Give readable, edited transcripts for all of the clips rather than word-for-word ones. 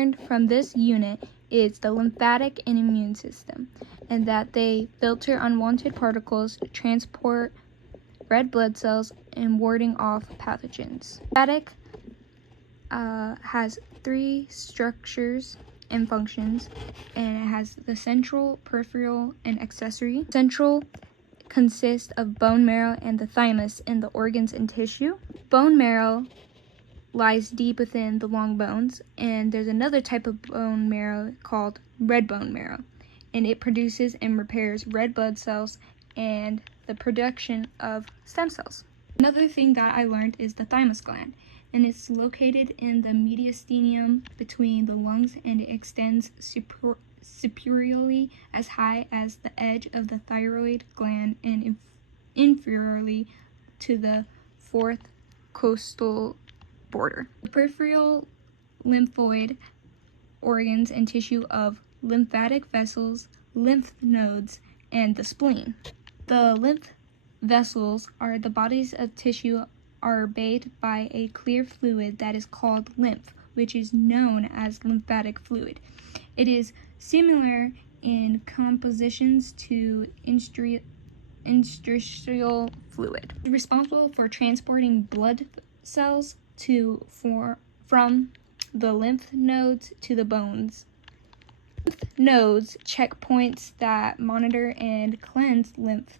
learned from this unit is the lymphatic and immune system, and that they filter unwanted particles, transport red blood cells, and warding off pathogens. Lymphatic has three structures and functions, and it has the central, peripheral, and accessory. Central consists of bone marrow and the thymus and the organs and tissue. Bone marrow lies deep within the long bones, and there's another type of bone marrow called red bone marrow, and it produces and repairs red blood cells and the production of stem cells. Another thing that I learned is the thymus gland, and it's located in the mediastinum between the lungs, and it extends superiorly as high as the edge of the thyroid gland and inferiorly to the fourth costal border. The peripheral lymphoid organs and tissue of lymphatic vessels, lymph nodes, and the spleen. The lymph vessels are the bodies of tissue are bathed by a clear fluid that is called lymph, which is known as lymphatic fluid. It is similar in compositions to interstitial fluid. It's responsible for transporting blood cells from the lymph nodes to the bones. Lymph nodes check points that monitor and cleanse lymph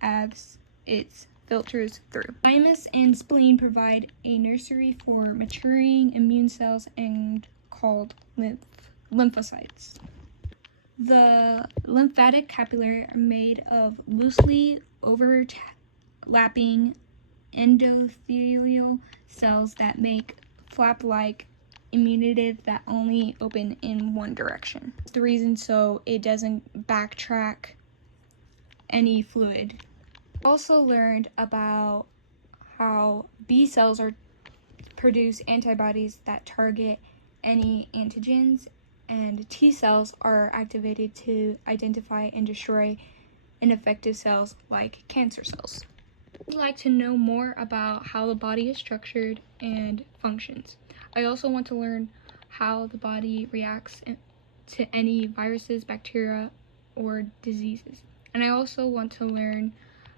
as it filters through. Thymus and spleen provide a nursery for maturing immune cells and called lymphocytes. The lymphatic capillary are made of loosely overlapping endothelial cells that make flap-like immunitive that only open in one direction. That's the reason so it doesn't backtrack any fluid. Also learned about how B cells produce antibodies that target any antigens, and T cells are activated to identify and destroy ineffective cells like cancer cells. I'd like to know more about how the body is structured and functions. I also want to learn how the body reacts to any viruses, bacteria, or diseases. And I also want to learn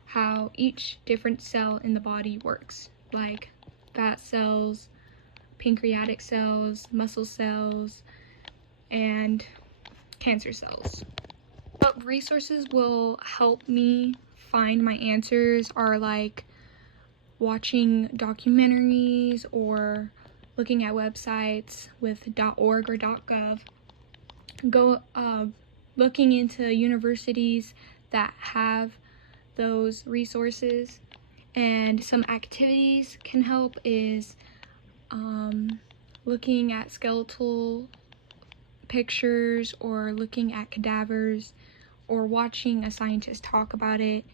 how each different cell in the body works, like fat cells, pancreatic cells, muscle cells, and cancer cells. What resources will help me find my answers are like watching documentaries or looking at websites with .org or .gov. Looking into universities that have those resources, and some activities can help is looking at skeletal pictures or looking at cadavers or watching a scientist talk about it